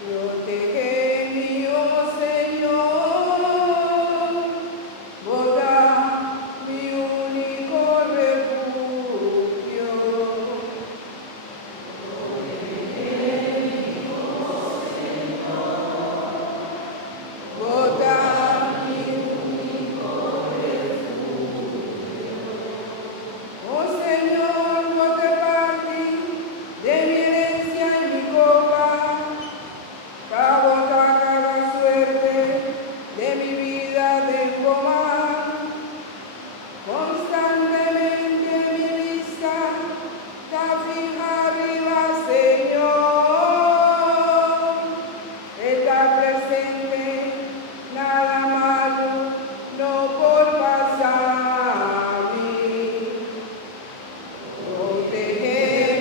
Protégeme, oh Señor, bota mi único refugio. Bota mi único refugio. Oh Señor, no te partes de mi herencia y mi copa, para botar cada suerte de mi vida de comar. Constantemente mi vista está fija arriba, Señor. Está presente, nada malo no por pasarme. Protégeme,